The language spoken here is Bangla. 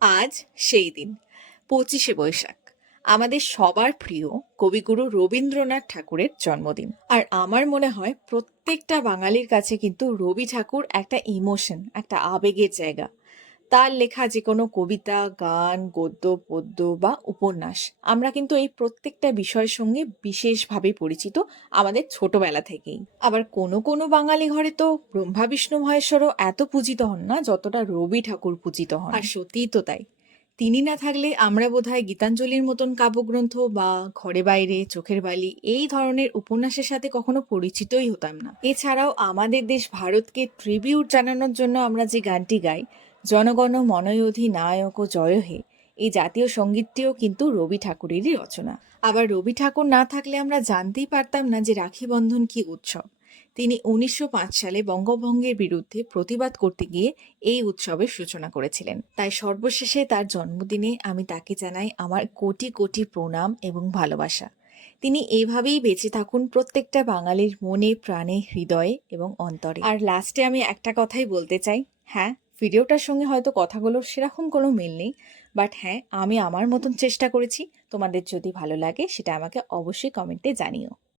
আজ সেই দিন 25শে বৈশাখ, আমাদের সবার প্রিয় কবিগুরু রবীন্দ্রনাথ ঠাকুরের জন্মদিন। আর আমার মনে হয় প্রত্যেকটা বাঙালির কাছে কিন্তু রবি ঠাকুর একটা ইমোশন, একটা আবেগের জায়গা। তার লেখা যে কোনো কবিতা, গান, গদ্য, পদ্য বা উপন্যাস, আমরা কিন্তু এই প্রত্যেকটা বিষয়ের সঙ্গে বিশেষভাবে পরিচিত আমাদের ছোটবেলা থেকেই। আবার কোনো কোনো বাঙালি ঘরে তো ব্রহ্মা বিষ্ণু মহেশ্বরও এত পূজিত হন না যতটা রবি ঠাকুর পূজিত হন। আর সত্যিই তো তাই, তিনি না থাকলে আমরা বোধহয় গীতাঞ্জলির মতন কাব্যগ্রন্থ বা ঘরে বাইরে চোখের বালি এই ধরনের উপন্যাসের সাথে কখনো পরিচিতই হতাম না। এছাড়াও আমাদের দেশ ভারতকে ট্রিবিউট জানানোর জন্য আমরা যে গানটি গাই, জনগণ মনয়োধি নায়ক জয় হে, এই জাতীয় সঙ্গীতটিও কিন্তু রবি ঠাকুরেরই রচনা। আবার রবি ঠাকুর না থাকলে আমরা জানতেই পারতাম না যে রাখি বন্ধন কি উৎসব। তিনি 1905 সালে বঙ্গভঙ্গের বিরুদ্ধে প্রতিবাদ করতে গিয়ে এই উৎসবের সূচনা করেছিলেন। তাই সর্বশেষে তার জন্মদিনে আমি তাকে জানাই আমার কোটি কোটি প্রণাম এবং ভালোবাসা। তিনি এভাবেই বেঁচে থাকুন প্রত্যেকটা বাঙালির মনে, প্রাণে, হৃদয়ে এবং অন্তরে। আর লাস্টে আমি একটা কথাই বলতে চাই, হ্যাঁ, ভিডিওটার সঙ্গে হয়তো কথাগুলোর সেরকম কোনো মিল নেই, বাট হ্যাঁ, আমি আমার মতন চেষ্টা করেছি। তোমাদের যদি ভালো লাগে সেটা আমাকে অবশ্যই কমেন্টে জানিও।